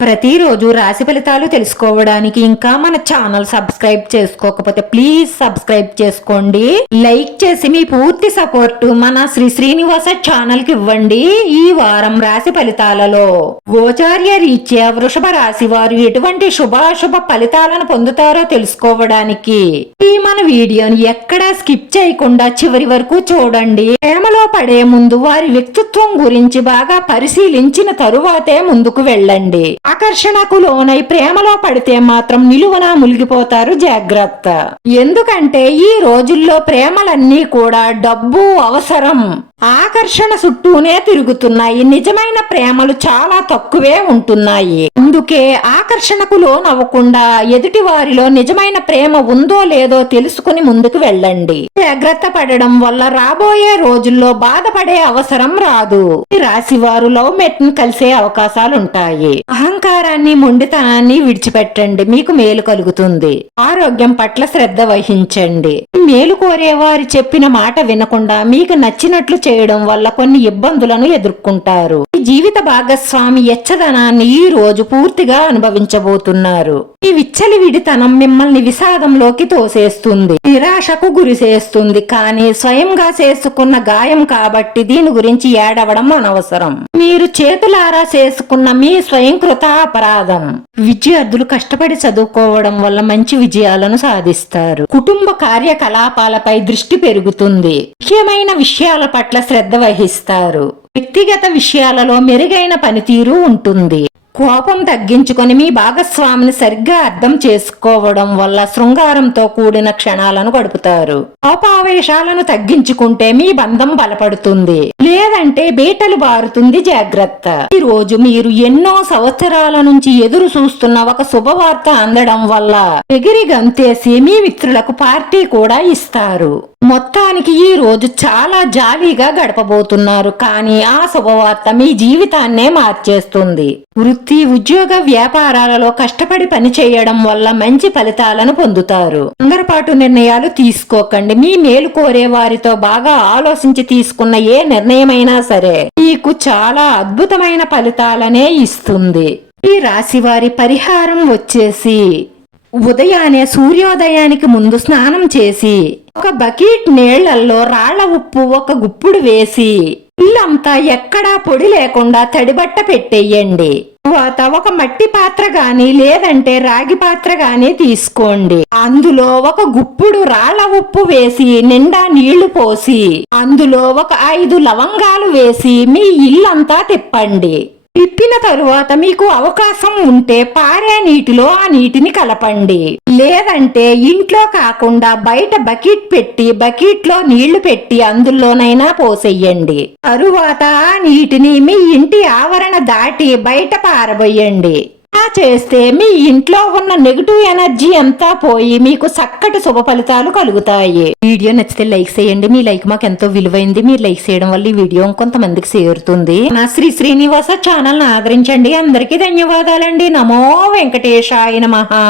ప్రతిరోజు రాశి ఫలితాలు తెలుసుకోవడానికి ఇంకా మన ఛానల్ సబ్స్క్రైబ్ చేసుకోకపోతే ప్లీజ్ సబ్స్క్రైబ్ చేసుకోండి. లైక్ చేసి మీ పూర్తి సపోర్ట్ మన శ్రీ శ్రీనివాస ఛానల్కి ఇవ్వండి ఈ వారం రాశి ఫలితాలలో. గోచార్య రీత్యా వృషభ రాశి వారు ఎటువంటి శుభాశుభ ఫలితాలను పొందుతారో తెలుసుకోవడానికి ఈ మన వీడియోని ఎక్కడా స్కిప్ చేయకుండా చివరి వరకు చూడండి. ప్రేమలో పడే ముందు వారి వ్యక్తిత్వం గురించి బాగా పరిశీలించిన తరువాతే ముందుకు వెళ్ళండి. ఆకర్షణకు లోనై ప్రేమలో పడితే మాత్రం నిలువన మునిగిపోతారు జాగ్రత్త. ఎందుకంటే ఈ రోజుల్లో ప్రేమలన్నీ కూడా డబ్బు అవసరం. ఆకర్షణ చుట్టూనే తిరుగుతున్నాయి. నిజమైన ప్రేమలు చాలా తక్కువే ఉంటున్నాయి. అందుకే ఆకర్షణకు లోనవ్వకుండా ఎదుటి వారిలో నిజమైన ప్రేమ ఉందో లేదో తెలుసుకుని ముందుకు వెళ్ళండి. జాగ్రత్త పడడం వల్ల రాబోయే రోజుల్లో బాధపడే అవసరం రాదు. రాశి వారు లవ్ మెట్ని కలిసే అవకాశాలుంటాయి. అహంకారాన్ని మొండితనాన్ని విడిచిపెట్టండి. మీకు మేలు కలుగుతుంది. ఆరోగ్యం పట్ల శ్రద్ధ వహించండి. మేలు కోరేవారు చెప్పిన మాట వినకుండా మీకు నచ్చినట్లు చేయడం వల్ల కొన్ని ఇబ్బందులను ఎదుర్కొంటారు. జీవిత భాగస్వామి ఎచ్చదనాన్ని ఈ రోజు పూర్తిగా అనుభవించబోతున్నారు. ఈ విచ్చలివిడితనం మిమ్మల్ని విషాదంలోకి తోసేస్తుంది. నిరాశకు గురి చేస్తుంది. కానీ స్వయంగా చేసుకున్న గాయం కాబట్టి దీని గురించి ఏడవడం అనవసరం. మీరు చేతులారా చేసుకున్న మీ స్వయంకృత అపరాధం. విద్యార్థులు కష్టపడి చదువుకోవడం వల్ల మంచి విజయాలను సాధిస్తారు. కుటుంబ కార్యకలాపాలపై దృష్టి పెరుగుతుంది. ముఖ్యమైన విషయాల పట్ల శ్రద్ధ వహిస్తారు. వ్యక్తిగత విషయాలలో మెరుగైన పనితీరు ఉంటుంది. కోపం తగ్గించుకొని మీ భాగస్వామిని సరిగ్గా అర్థం చేసుకోవడం వల్ల శృంగారంతో కూడిన క్షణాలను గడుపుతారు. కోపావేశాలను తగ్గించుకుంటే మీ బంధం బలపడుతుంది. లేదంటే బీటలు బారుతుంది జాగ్రత్త. ఈ రోజు మీరు ఎన్నో సంవత్సరాల నుంచి ఎదురు చూస్తున్న ఒక శుభవార్త అందడం వల్ల ఎగిరి గంతేసి మీ మిత్రులకు పార్టీ కూడా ఇస్తారు. మొత్తానికి ఈ రోజు చాలా జాలీగా గడపబోతున్నారు. కానీ ఆ శుభవార్త మీ జీవితాన్నే మార్చేస్తుంది. వృత్తి ఉద్యోగ వ్యాపారాలలో కష్టపడి పని చేయడం వల్ల మంచి ఫలితాలను పొందుతారు. తొందరపాటు నిర్ణయాలు తీసుకోకండి. మీ మేలు కోరే వారితో బాగా ఆలోచించి తీసుకున్న ఏ నిర్ణయం నిర్ణయమైనా సరే మీకు చాలా అద్భుతమైన ఫలితాలనే ఇస్తుంది. ఈ రాశి వారి పరిహారం వచ్చేసి ఉదయాన్నే సూర్యోదయానికి ముందు స్నానం చేసి ఒక బకెట్ నీళ్ళల్లో రాళ్ళ ఉప్పు ఒక గుప్పుడు వేసి ఇల్లంతా ఎక్కడా పొడి లేకుండా తడిబట్ట పెట్టేయండి. తర్వాత ఒక మట్టి పాత్ర గాని లేదంటే రాగి పాత్ర గాని తీసుకోండి. అందులో ఒక గుప్పుడు రాళ్ళ ఉప్పు వేసి నిండా నీళ్ళు పోసి అందులో ఒక ఐదు లవంగాలు వేసి మీ ఇల్లంతా తిప్పండి. తిప్పిన తరువాత మీకు అవకాశం ఉంటే పారే నీటిలో ఆ నీటిని కలపండి. లేదంటే ఇంట్లో కాకుండా బయట బకెట్ పెట్టి బకెట్లో నీళ్ళు పెట్టి అందులోనైనా పోసేయండి. తరువాత ఆ నీటిని మీ ఇంటి ఆవరణ దాటి బయట పారబోయండి. ఇలా చేస్తే మీ ఇంట్లో ఉన్న నెగిటివ్ ఎనర్జీ అంతా పోయి మీకు చక్కటి శుభ ఫలితాలు కలుగుతాయి. వీడియో నచ్చితే లైక్ చేయండి. మీ లైక్ మాకు ఎంతో విలువైంది. మీరు లైక్ చేయడం వల్ల ఈ వీడియో కొంతమందికి చేరుతుంది. నా శ్రీ శ్రీనివాస ఛానల్ ఆదరించండి. అందరికీ ధన్యవాదాలండి. నమో వెంకటేశాయ మహా